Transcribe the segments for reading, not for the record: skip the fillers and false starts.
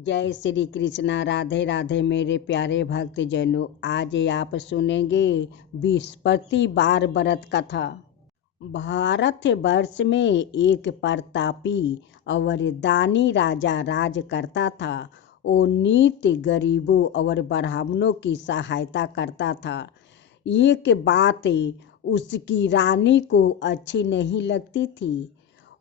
जय श्री कृष्णा। राधे राधे मेरे प्यारे भक्त जनों। आज आप सुनेंगे बृहस्पति बार व्रत कथा। भारत वर्ष में एक प्रतापी और दानी राजा राज करता था। वो नित्य गरीबों और ब्राह्मणों की सहायता करता था। एक बात उसकी रानी को अच्छी नहीं लगती थी।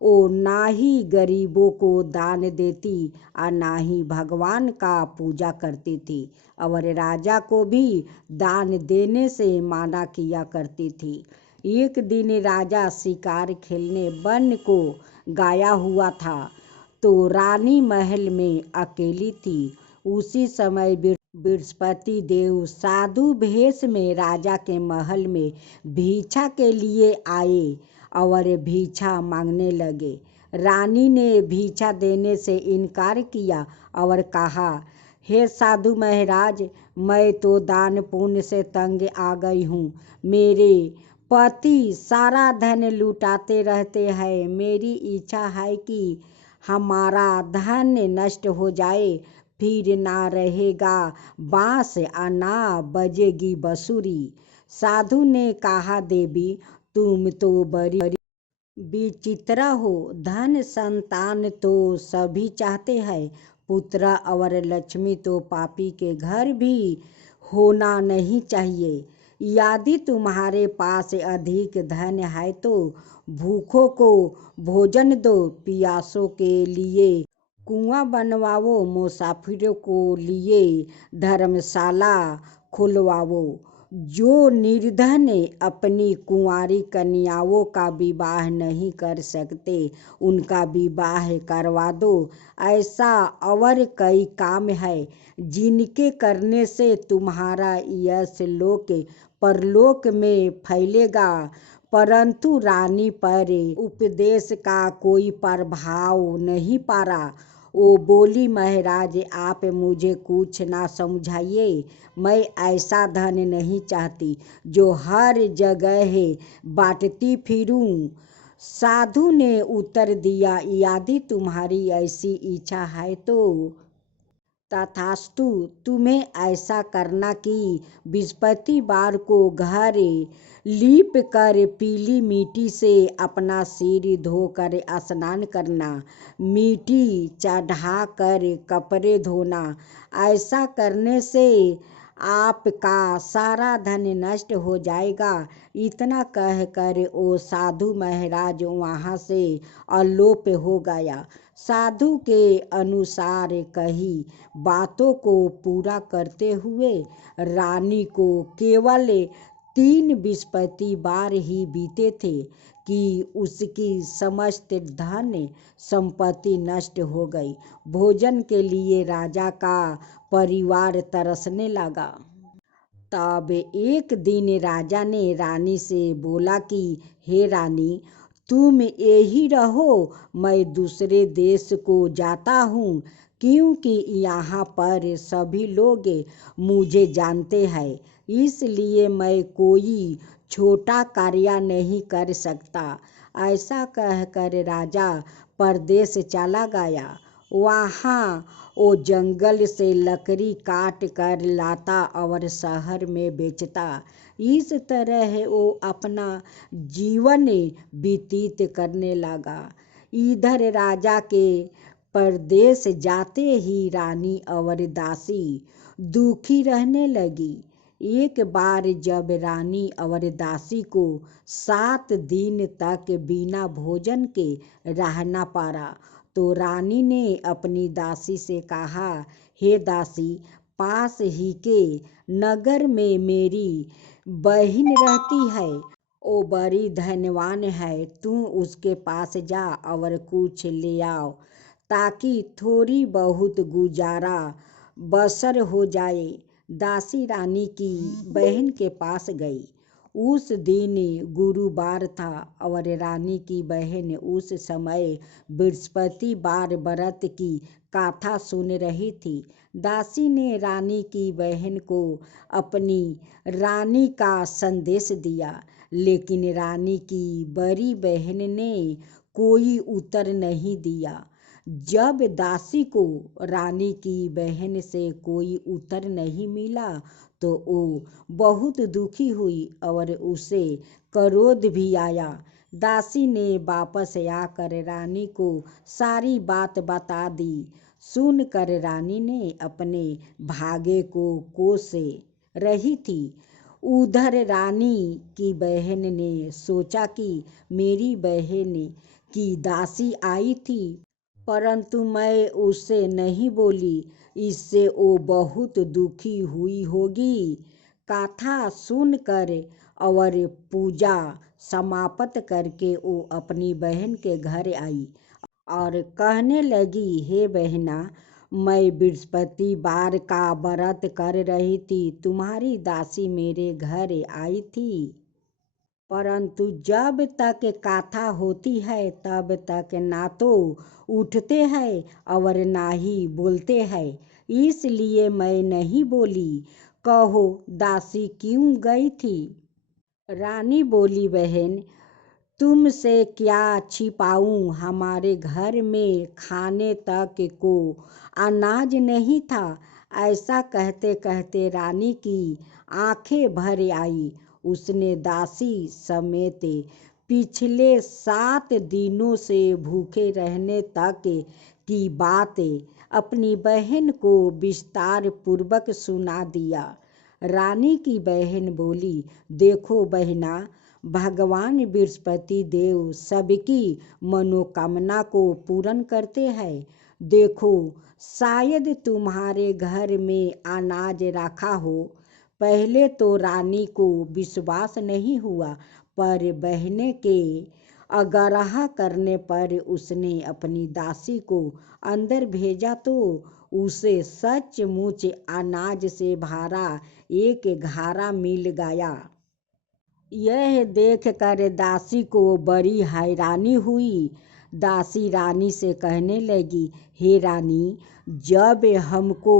वो ना ही गरीबों को दान देती और ना ही भगवान का पूजा करती थी, और राजा को भी दान देने से मना किया करती थी। एक दिन राजा शिकार खेलने वन को गया हुआ था, तो रानी महल में अकेली थी। उसी समय बृहस्पति देव साधु भेष में राजा के महल में भिक्षा के लिए आए और भिक्षा मांगने लगे। रानी ने भिक्षा देने से इनकार किया और कहा, हे साधु महाराज, मैं तो दान पुण्य से तंग आ गई हूँ। मेरे पति सारा धन लुटाते रहते हैं। मेरी इच्छा है कि हमारा धन नष्ट हो जाए, फिर ना रहेगा बांस और ना बजेगी बांसुरी। साधु ने कहा, देवी तुम तो बड़ी विचित्र हो। धन संतान तो सभी चाहते हैं, पुत्र और लक्ष्मी तो पापी के घर भी होना नहीं चाहिए। यदि तुम्हारे पास अधिक धन है तो भूखों को भोजन दो, प्यासों के लिए कुआं बनवाओ, मुसाफिरों को लिए धर्मशाला खुलवाओ। जो निर्धन अपनी कुंवारी कन्याओं का विवाह नहीं कर सकते, उनका विवाह करवा दो। ऐसा और कई काम है जिनके करने से तुम्हारा यश लोक परलोक में फैलेगा। परंतु रानी पर उपदेश का कोई प्रभाव नहीं पड़ा। वो बोली, महाराज आप मुझे कुछ ना समझाइए। मैं ऐसा धन नहीं चाहती जो हर जगह बांटती फिरूं। साधु ने उत्तर दिया, यदि तुम्हारी ऐसी इच्छा है तो तथास्तु। तुम्हें ऐसा करना कि बृहस्पतिवार को घर लीप कर पीली मिट्टी से अपना सिर धोकर स्नान करना, मिट्टी चढ़ा कर कपड़े धोना। ऐसा करने से आपका सारा धन नष्ट हो जाएगा। इतना कहकर वो साधु महाराज वहाँ से अलोप हो गया। साधु के अनुसार कही बातों को पूरा करते हुए रानी को केवल 3 बृहस्पतिवार ही बीते थे कि उसकी समस्त धन संपत्ति नष्ट हो गई। भोजन के लिए राजा का परिवार तरसने लगा। तब एक दिन राजा ने रानी से बोला कि हे रानी, तुम यही रहो, मैं दूसरे देश को जाता हूँ, क्योंकि यहाँ पर सभी लोग मुझे जानते हैं। इसलिए मैं कोई छोटा कार्य नहीं कर सकता। ऐसा कहकर राजा परदेश चला गया। वहाँ वो जंगल से लकड़ी काट कर लाता और शहर में बेचता। इस तरह वो अपना जीवन व्यतीत करने लगा। इधर राजा के परदेश जाते ही रानी और दासी दुखी रहने लगी। एक बार जब रानी और दासी को 7 दिन तक बिना भोजन के रहना पड़ा, तो रानी ने अपनी दासी से कहा, हे दासी, पास ही के नगर में मेरी बहन रहती है। वो बड़ी धनवान है। तू उसके पास जा और कुछ ले आओ, ताकि थोड़ी बहुत गुजारा बसर हो जाए। दासी रानी की बहन के पास गई। उस दिन गुरुवार था और रानी की बहन उस समय बृहस्पतिवार व्रत की कथा सुन रही थी। दासी ने रानी की बहन को अपनी रानी का संदेश दिया, लेकिन रानी की बड़ी बहन ने कोई उत्तर नहीं दिया। जब दासी को रानी की बहन से कोई उत्तर नहीं मिला तो वो बहुत दुखी हुई और उसे क्रोध भी आया। दासी ने वापस आकर रानी को सारी बात बता दी। सुनकर रानी ने अपने भागे को कोसे रही थी। उधर रानी की बहन ने सोचा कि मेरी बहन की दासी आई थी, परंतु मैं उससे नहीं बोली, इससे वो बहुत दुखी हुई होगी। कथा सुनकर और पूजा समाप्त करके वो अपनी बहन के घर आई और कहने लगी, हे बहना, मैं बृहस्पतिवार का व्रत कर रही थी, तुम्हारी दासी मेरे घर आई थी, परंतु जब तक कथा होती है तब तक ना तो उठते हैं और ना ही बोलते हैं, इसलिए मैं नहीं बोली। कहो दासी क्यों गई थी? रानी बोली, बहन, तुमसे क्या छिपाऊं, हमारे घर में खाने तक को अनाज नहीं था। ऐसा कहते कहते रानी की आंखें भर आई। उसने दासी समेत पिछले 7 दिनों से भूखे रहने तक की बात अपनी बहन को विस्तार पूर्वक सुना दिया। रानी की बहन बोली, देखो बहना, भगवान बृहस्पति देव सबकी मनोकामना को पूर्ण करते हैं। देखो, शायद तुम्हारे घर में अनाज रखा हो। पहले तो रानी को विश्वास नहीं हुआ, पर बहने के आग्रह करने पर उसने अपनी दासी को अंदर भेजा तो उसे सचमुच अनाज से भरा एक घड़ा मिल गया। यह देखकर दासी को बड़ी हैरानी हुई। दासी रानी से कहने लगी, हे रानी, जब हमको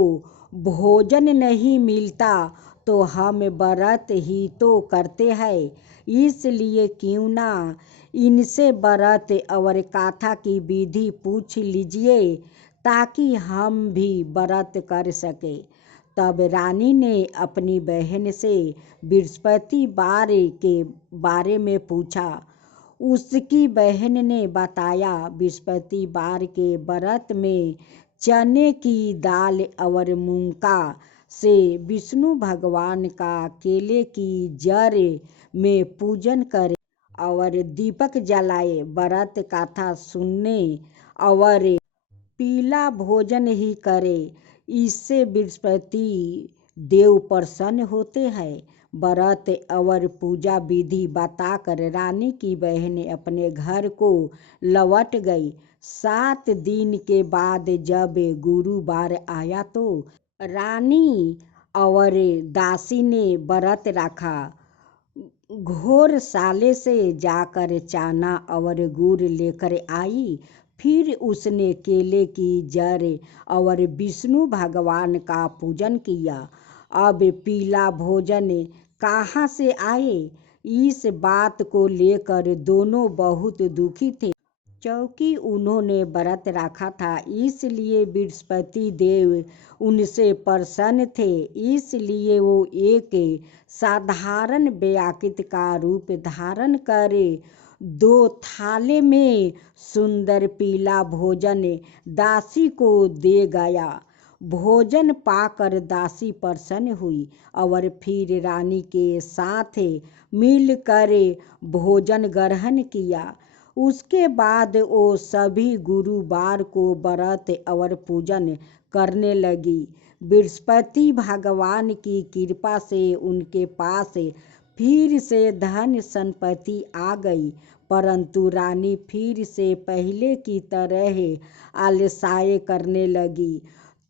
भोजन नहीं मिलता तो हम व्रत ही तो करते हैं, इसलिए क्यों ना इनसे व्रत और कथा की विधि पूछ लीजिए ताकि हम भी व्रत कर सके। तब रानी ने अपनी बहन से बृहस्पतिवार के बारे में पूछा। उसकी बहन ने बताया, बृहस्पतिवार के व्रत में चने की दाल और मूंगा से विष्णु भगवान का केले की जड़ में पूजन करे और दीपक जलाए, व्रत कथा सुनने और पीला भोजन ही करे। इससे बृहस्पति देव प्रसन्न होते हैं। व्रत और पूजा विधि बताकर रानी की बहन अपने घर को लौट गई। 7 दिन के बाद जब गुरुवार आया तो रानी और दासी ने व्रत रखा। घोरशाले से जाकर चना और गुड़ लेकर आई। फिर उसने केले की जड़ और विष्णु भगवान का पूजन किया। अब पीला भोजन कहाँ से आए, इस बात को लेकर दोनों बहुत दुखी थे। क्योंकि उन्होंने व्रत रखा था, इसलिए बृहस्पति देव उनसे प्रसन्न थे। इसलिए वो एक साधारण व्याकृत का रूप धारण करे 2 थाले में सुंदर पीला भोजन दासी को दे गया। भोजन पाकर दासी प्रसन्न हुई और फिर रानी के साथ मिलकर भोजन ग्रहण किया। उसके बाद वो सभी गुरुवार को व्रत और पूजन करने लगी। बृहस्पति भगवान की कृपा से उनके पास फिर से धन संपत्ति आ गई, परंतु रानी फिर से पहले की तरह आलसाय करने लगी।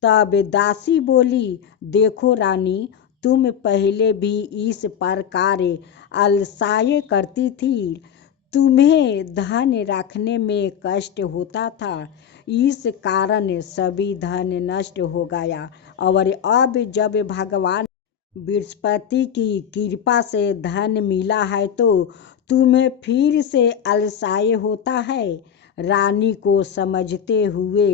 तब दासी बोली, देखो रानी, तुम पहले भी इस प्रकार आलसाय करती थी। तुम्हें धन रखने में कष्ट होता था, इस कारण सभी धन नष्ट हो गया और अब जब भगवान बृहस्पति की कृपा से धन मिला है तो तुम्हें फिर से अलसाए होता है। रानी को समझते हुए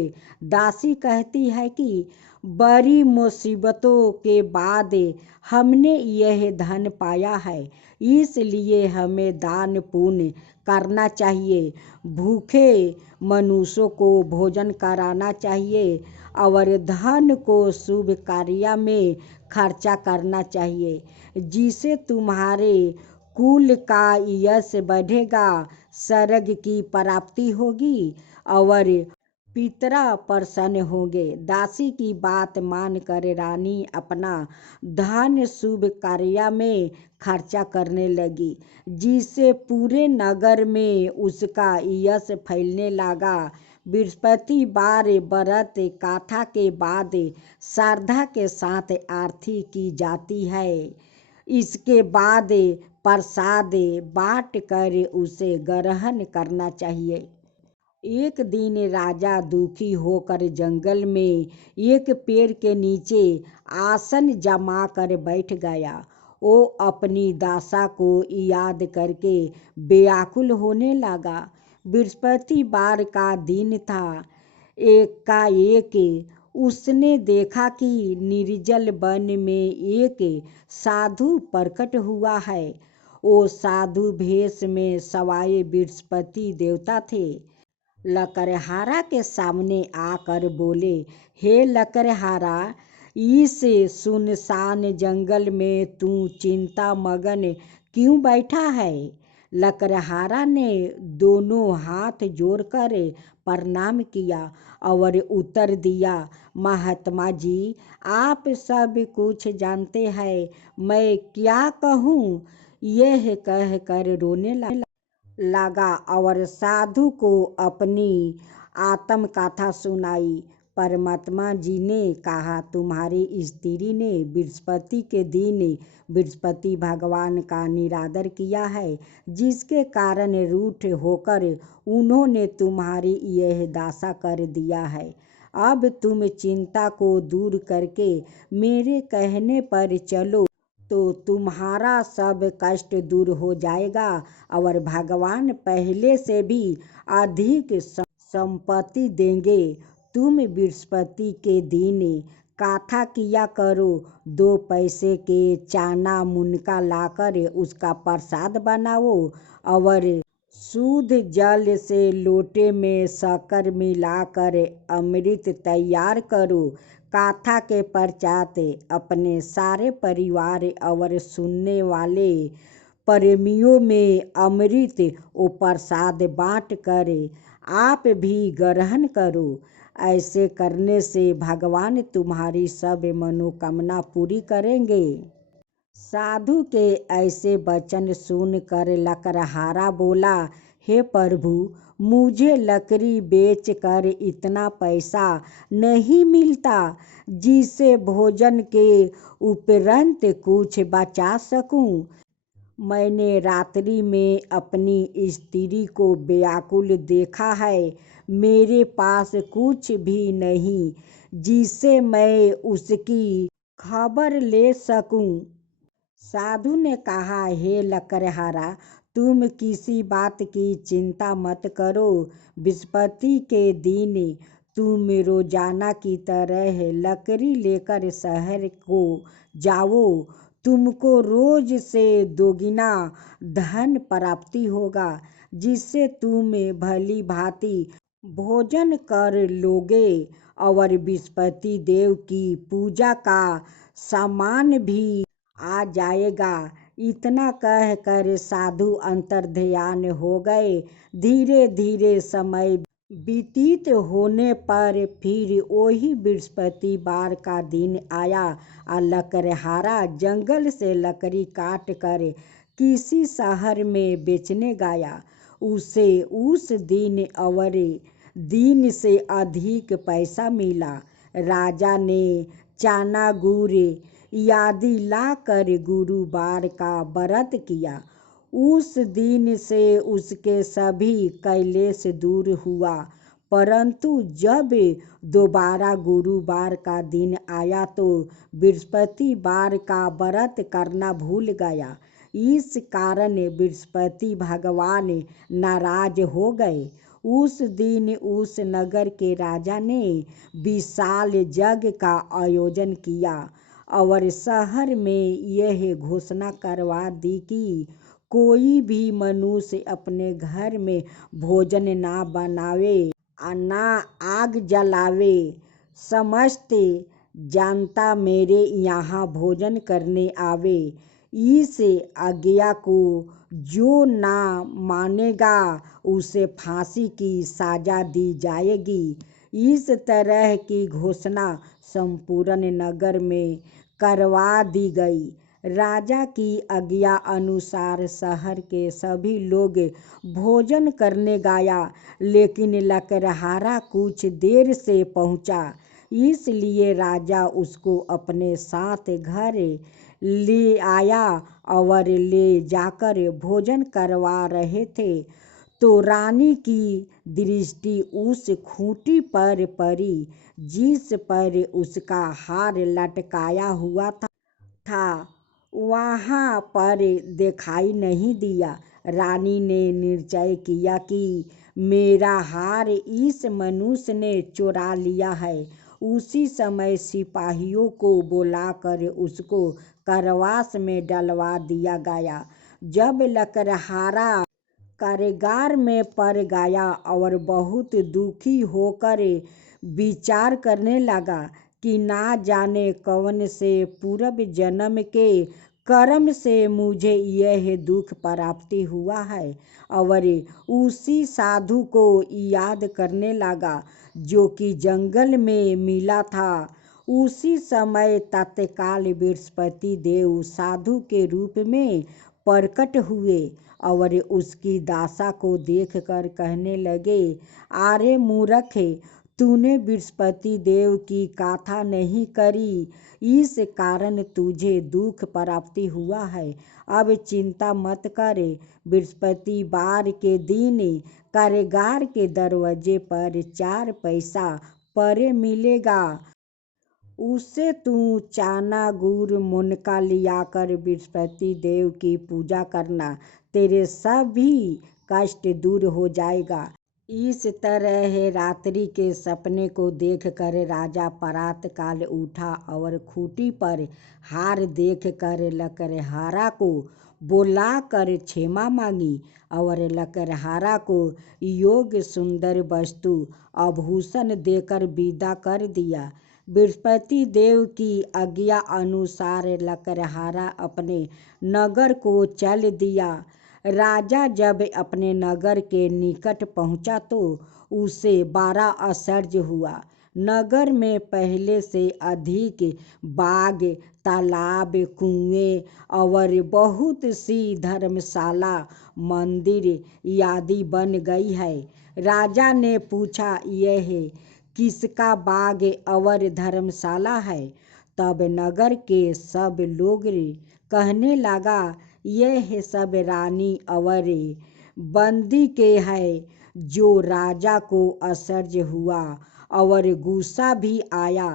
दासी कहती है कि बड़ी मुसीबतों के बाद हमने यह धन पाया है, इसलिए हमें दान पुण्य करना चाहिए, भूखे मनुष्यों को भोजन कराना चाहिए और धन को शुभ कार्य में खर्चा करना चाहिए, जिससे तुम्हारे कुल का यश बढ़ेगा, स्वर्ग की प्राप्ति होगी और पितरा प्रसन्न होंगे। दासी की बात मानकर रानी अपना धन शुभ कार्य में खर्चा करने लगी, जिससे पूरे नगर में उसका यश फैलने लगा। बृहस्पतिवार व्रत कथा के बाद श्रद्धा के साथ आरती की जाती है। इसके बाद प्रसाद बांट कर उसे ग्रहण करना चाहिए। एक दिन राजा दुखी होकर जंगल में एक पेड़ के नीचे आसन जमा कर बैठ गया। वो अपनी दशा को याद करके व्याकुल होने लगा। बृहस्पतिवार का दिन था। एकाएक उसने देखा कि निर्जल वन में एक साधु प्रकट हुआ है। वो साधु भेष में सवाए बृहस्पति देवता थे। लकड़हारा के सामने आकर बोले, हे लकड़हारा, इस सुनसान जंगल में तू चिंता मगन क्यों बैठा है? लकड़हारा ने दोनों हाथ जोड़कर प्रणाम किया और उत्तर दिया, महात्मा जी, आप सब कुछ जानते हैं, मैं क्या कहूँ? यह कहकर रोने लगा और साधु को अपनी आत्मकथा सुनाई। परमात्मा जी ने कहा, तुम्हारी स्त्री ने बृहस्पति के दिन बृहस्पति भगवान का निरादर किया है, जिसके कारण रूठ होकर उन्होंने तुम्हारी यह दशा कर दिया है। अब तुम चिंता को दूर करके मेरे कहने पर चलो तो तुम्हारा सब कष्ट दूर हो जाएगा और भगवान पहले से भी अधिक संपत्ति देंगे। तुम बृहस्पति के दिन कथा किया करो, 2 पैसे के चना मुनका लाकर उसका प्रसाद बनाओ और शुद्ध जल से लोटे में शक्कर मिलाकर अमृत तैयार करो। कथा के पश्चात अपने सारे परिवार और सुनने वाले प्रेमियों में अमृत और प्रसाद बांट कर आप भी ग्रहण करो। ऐसे करने से भगवान तुम्हारी सब मनोकामना पूरी करेंगे। साधु के ऐसे वचन सुनकर लकड़हारा बोला, हे प्रभु, मुझे लकड़ी बेचकर इतना पैसा नहीं मिलता जिससे भोजन के उपरांत कुछ बचा सकूं। मैंने रात्रि में अपनी स्त्री को व्याकुल देखा है। मेरे पास कुछ भी नहीं जिससे मैं उसकी खबर ले सकूं। साधु ने कहा, हे लकड़हारा, तुम किसी बात की चिंता मत करो। बृहस्पति के दिन तुम रोजाना की तरह लकड़ी लेकर शहर को जाओ। तुमको रोज से दोगुना धन प्राप्ति होगा, जिससे तुम भली भांति भोजन कर लोगे और बृहस्पति देव की पूजा का सामान भी आ जाएगा। इतना कहकर साधु अंतर्ध्यान हो गए। धीरे धीरे समय व्यतीत होने पर फिर वही बृहस्पतिवार का दिन आया और लकड़हारा जंगल से लकड़ी काट कर किसी शहर में बेचने गया। उसे उस दिन और दिन से अधिक पैसा मिला। राजा ने चना गुड़ आदि लाकर गुरुवार का व्रत किया। उस दिन से उसके सभी क्लेश दूर हुआ। परंतु जब दोबारा गुरुवार का दिन आया तो बृहस्पतिवार का व्रत करना भूल गया। इस कारण बृहस्पति भगवान नाराज हो गए। उस दिन उस नगर के राजा ने विशाल यज्ञ का आयोजन किया और शहर में यह घोषणा करवा दी कि कोई भी मनुष्य अपने घर में भोजन ना बनावे ना आग जलावे। समस्त जनता मेरे यहाँ भोजन करने आवे। इस आज्ञा को जो ना मानेगा उसे फांसी की सजा दी जाएगी। इस तरह की घोषणा संपूर्ण नगर में करवा दी गई। राजा की आज्ञा अनुसार शहर के सभी लोग भोजन करने गया, लेकिन लकड़हारा कुछ देर से पहुंचा, इसलिए राजा उसको अपने साथ घर ले आया और ले जाकर भोजन करवा रहे थे तो रानी की दृष्टि उस खूंटी पर पड़ी जिस पर उसका हार लटकाया हुआ था। वहां पर दिखाई नहीं दिया। रानी ने निश्चय किया कि मेरा हार इस मनुष्य ने चुरा लिया है। उसी समय सिपाहियों को बुलाकर उसको कारावास में डलवा दिया गया। जब लकड़हारा कारागार में पड़ गया और बहुत दुखी होकर विचार करने लगा कि ना जाने कौन से पूर्व जन्म के कर्म से मुझे यह दुख प्राप्ति हुआ है, और उसी साधु को याद करने लगा जो कि जंगल में मिला था। उसी समय तत्काल बृहस्पति देव साधु के रूप में प्रकट हुए और उसकी दशा को देखकर कहने लगे, अरे मूर्ख, तूने बृहस्पति देव की कथा नहीं करी, इस कारण तुझे दुख प्राप्ति हुआ है। अब चिंता मत कर, बृहस्पति वार के दिन कारागार के दरवाजे पर 4 पैसा पड़े मिलेगा। उससे तू चना गुड़ मुनका लियाकर बृहस्पति देव की पूजा करना, तेरे सभी कष्ट दूर हो जाएगा। इस तरह रात्रि के सपने को देखकर राजा प्रातःकाल उठा और खूंटी पर हार देखकर लकड़हारा को बुलाकर क्षमा मांगी और लकड़हारा को योग्य सुंदर वस्तु आभूषण देकर विदा कर दिया। बृहस्पति देव की आज्ञा अनुसार लकड़हारा अपने नगर को चल दिया। राजा जब अपने नगर के निकट पहुंचा तो उसे बड़ा आश्चर्य हुआ। नगर में पहले से अधिक बाग, तालाब, कुएं और बहुत सी धर्मशाला, मंदिर आदि बन गई है। राजा ने पूछा, यह किसका बाग और धर्मशाला है? तब नगर के सब लोग कहने लगा, यह सब रानी और बंदी के है। जो राजा को आश्चर्य हुआ और गुस्सा भी आया।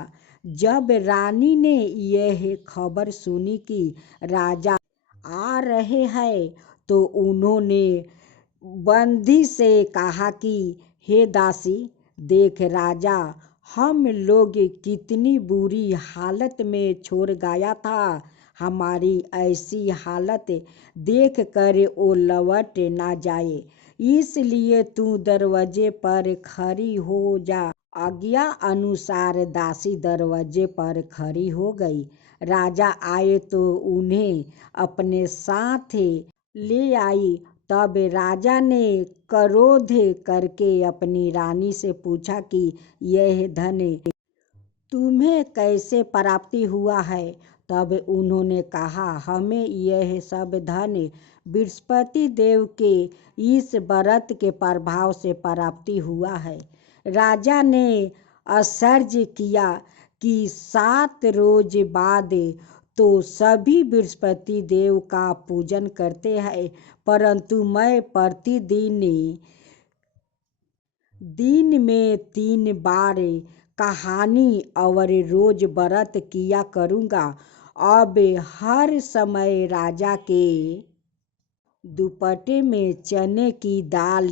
जब रानी ने यह खबर सुनी कि राजा आ रहे हैं तो उन्होंने बंदी से कहा कि हे दासी, देख, राजा हम लोग कितनी बुरी हालत में छोड़ गया था। हमारी ऐसी हालत देख कर वो लौट ना जाए, इसलिए तू दरवाजे पर खड़ी हो जा। आज्ञा अनुसार दासी दरवाजे पर खड़ी हो गई। राजा आए तो उन्हें अपने साथ ले आई। तब राजा ने क्रोध करके अपनी रानी से पूछा कि यह धन तुम्हें कैसे प्राप्ति हुआ है? तब उन्होंने कहा, हमें यह सब धन बृहस्पति देव के इस व्रत के प्रभाव से प्राप्ति हुआ है। राजा ने आश्चर्य किया कि 7 रोज बाद तो सभी बृहस्पति देव का पूजन करते हैं, परंतु मैं प्रतिदिन दिन में 3 बार कहानी और रोज व्रत किया करूँगा। अब हर समय राजा के दुपट्टे में चने की दाल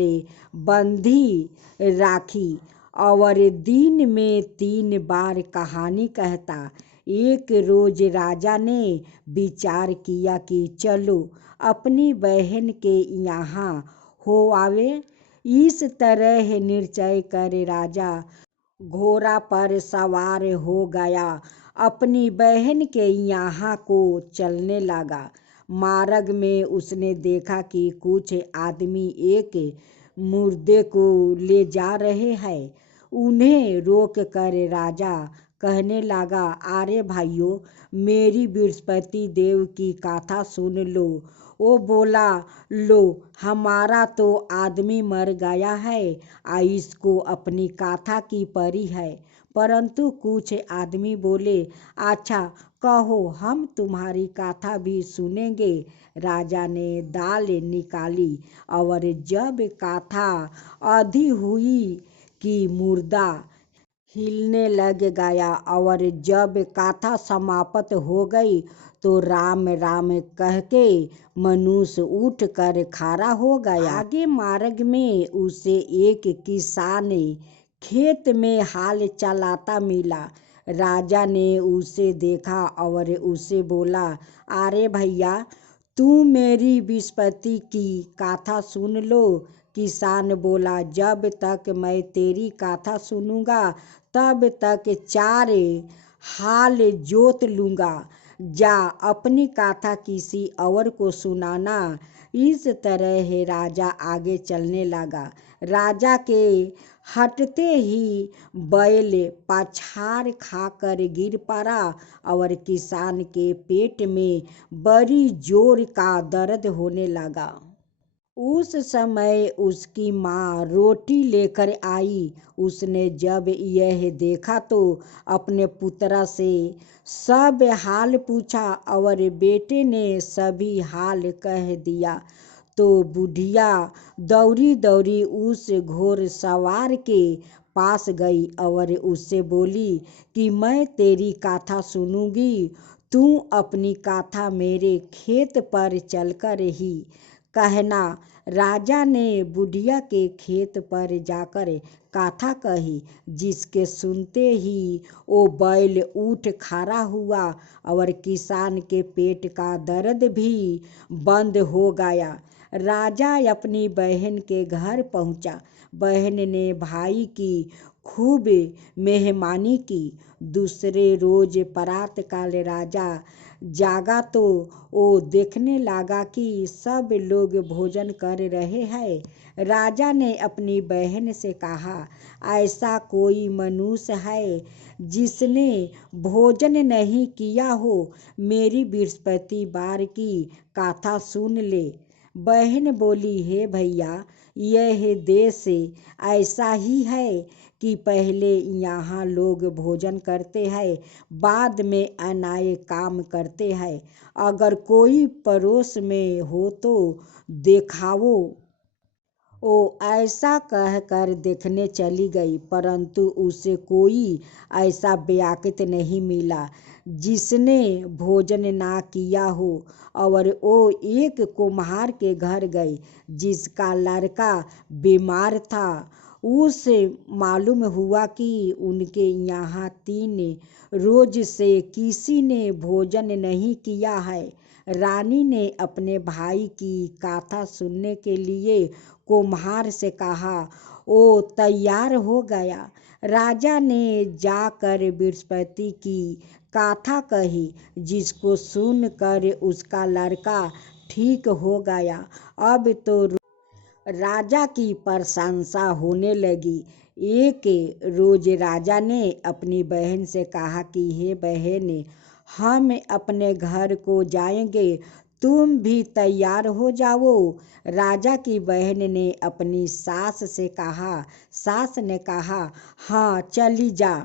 बंधी राखी और दिन में 3 बार कहानी कहता। एक रोज राजा ने विचार किया कि चलो अपनी बहन के यहाँ हो आवे। इस तरह निश्चय कर राजा घोड़ा पर सवार हो गया, अपनी बहन के यहाँ को चलने लगा। मार्ग में उसने देखा कि कुछ आदमी एक मुर्दे को ले जा रहे हैं। उन्हें रोक कर राजा कहने लगा, अरे भाइयों, मेरी बृहस्पति देव की कथा सुन लो। वो बोला, लो, हमारा तो आदमी मर गया है, इसको अपनी कथा की परी है। परंतु कुछ आदमी बोले, अच्छा कहो, हम तुम्हारी कथा भी सुनेंगे। राजा ने दाल निकाली और जब कथा आधी हुई कि मुर्दा हिलने लग गया और जब कथा समाप्त हो गई तो राम राम कह के मनुष्य उठ कर खड़ा हो गया। आगे मार्ग में उसे एक किसान खेत में हाल चलाता मिला। राजा ने उसे देखा और उसे बोला, अरे भैया, तू मेरी बृहस्पति की कथा सुन लो। किसान बोला, जब तक मैं तेरी कथा सुनूंगा तब तक 4 हाल जोत लूंगा। जा अपनी कथा किसी और को सुनाना। इस तरह राजा आगे चलने लगा। राजा के हटते ही बैल पछाड़ खाकर गिर पड़ा और किसान के पेट में बड़ी जोर का दर्द होने लगा। उस समय उसकी माँ रोटी लेकर आई। उसने जब यह देखा तो अपने पुत्र से सब हाल पूछा और बेटे ने सभी हाल कह दिया। तो बुढ़िया दौड़ी दौड़ी उस घोड़सवार के पास गई और उससे बोली कि मैं तेरी कथा सुनूंगी, तू अपनी कथा मेरे खेत पर चलकर ही कहना। राजा ने बुढ़िया के खेत पर जाकर कथा कही, जिसके सुनते ही वो बैल उठ खड़ा हुआ और किसान के पेट का दर्द भी बंद हो गया। राजा अपनी बहन के घर पहुंचा। बहन ने भाई की खूब मेहमानी की। दूसरे रोज प्रातः काल राजा जागा तो वो देखने लगा कि सब लोग भोजन कर रहे हैं। राजा ने अपनी बहन से कहा, ऐसा कोई मनुष्य है जिसने भोजन नहीं किया हो? मेरी बृहस्पति बार की कथा सुन ले। बहन बोली, हे भैया, यह देश ऐसा ही है कि पहले यहाँ लोग भोजन करते हैं, बाद में अन्याय काम करते हैं। अगर कोई पड़ोस में हो तो देखाओ। वो ऐसा कहकर देखने चली गई, परंतु उसे कोई ऐसा व्यक्ति नहीं मिला जिसने भोजन ना किया हो। और वो एक कुम्हार के घर गई जिसका लड़का बीमार था। उसे मालूम हुआ कि उनके यहाँ 3 रोज से किसी ने भोजन नहीं किया है। रानी ने अपने भाई की कथा सुनने के लिए कुम्हार से कहा। वो तैयार हो गया। राजा ने जाकर बृहस्पति की कथा कही, जिसको सुनकर उसका लड़का ठीक हो गया। अब तो राजा की प्रशंसा होने लगी। एक रोज राजा ने अपनी बहन से कहा कि हे बहन, हम अपने घर को जाएंगे, तुम भी तैयार हो जाओ। राजा की बहन ने अपनी सास से कहा। सास ने कहा, हाँ चली जा,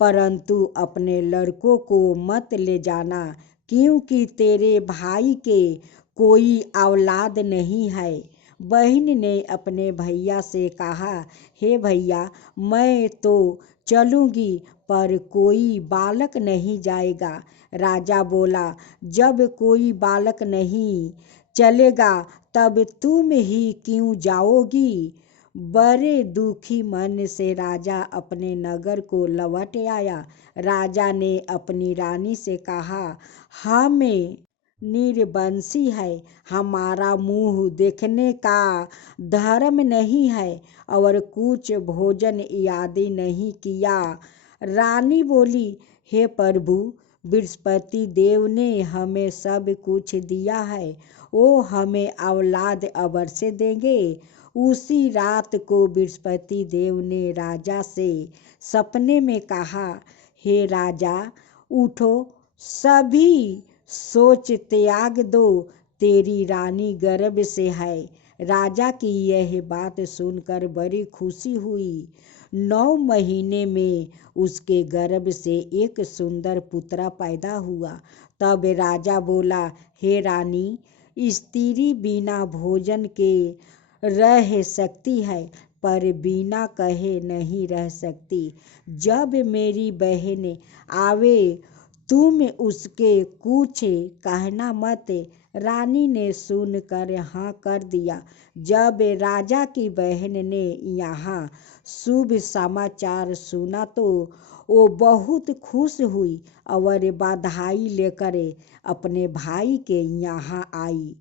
परंतु अपने लड़कों को मत ले जाना, क्योंकि तेरे भाई के कोई औलाद नहीं है। बहन ने अपने भैया से कहा, हे भैया, मैं तो चलूँगी, पर कोई बालक नहीं जाएगा। राजा बोला, जब कोई बालक नहीं चलेगा तब तुम ही क्यों जाओगी। बड़े दुखी मन से राजा अपने नगर को लौट आया। राजा ने अपनी रानी से कहा, हमें निर्वंशी है, हमारा मुंह देखने का धर्म नहीं है और कुछ भोजन आदि नहीं किया। रानी बोली, हे प्रभु, बृहस्पति देव ने हमें सब कुछ दिया है, वो हमें औलाद अवश्य देंगे। उसी रात को बृहस्पति देव ने राजा से सपने में कहा, हे राजा, उठो, सभी सोच त्याग दो, तेरी रानी गर्भ से है। राजा की यह बात सुनकर बड़ी खुशी हुई। 9 महीने में उसके गर्भ से एक सुंदर पुत्र पैदा हुआ। तब राजा बोला, हे रानी, स्त्री बिना भोजन के रह सकती है, पर बिना कहे नहीं रह सकती। जब मेरी बहन आवे तुम उसके कुछ कहना मत। रानी ने सुनकर हाँ कर दिया। जब राजा की बहन ने यहाँ शुभ समाचार सुना तो वो बहुत खुश हुई और बधाई लेकर अपने भाई के यहाँ आई।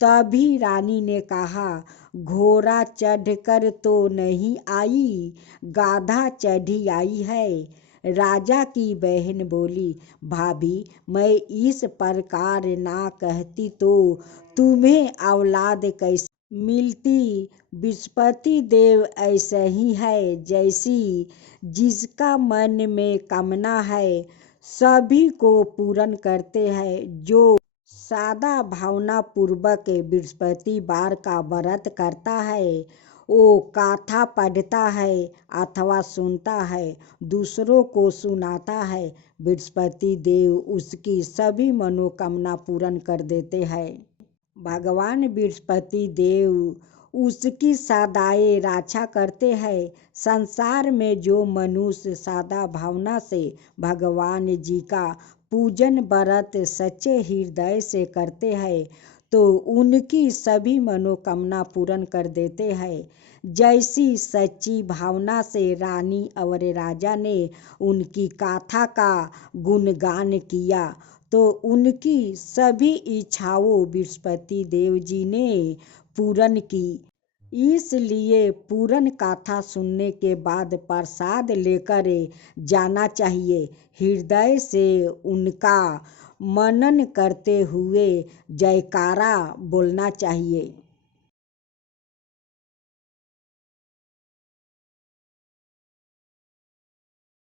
तभी रानी ने कहा, घोड़ा चढ़कर तो नहीं आई, गाधा चढ़ी आई है। राजा की बहन बोली, भाभी, मैं इस प्रकार ना कहती तो तुम्हें औलाद कैसे मिलती। बृहस्पति देव ऐसे ही है, जैसी जिसका मन में कामना है सभी को पूर्ण करते हैं। जो सादा भावना पूर्वक बृहस्पतिवार का व्रत करता है, वो कथा पढ़ता है अथवा सुनता है, दूसरों को सुनाता है, बृहस्पति देव उसकी सभी मनोकामना पूर्ण कर देते हैं। भगवान बृहस्पति देव उसकी सदाए रक्षा करते हैं। संसार में जो मनुष्य सादा भावना से भगवान जी का पूजन व्रत सच्चे हृदय से करते हैं तो उनकी सभी मनोकामना पूर्ण कर देते हैं। जैसी सच्ची भावना से रानी और राजा ने उनकी गाथा का गुणगान किया तो उनकी सभी इच्छाओं बृहस्पति देव जी ने पूर्ण की। इसलिए पूर्ण गाथा सुनने के बाद प्रसाद लेकर जाना चाहिए। हृदय से उनका मनन करते हुए जयकारा बोलना चाहिए।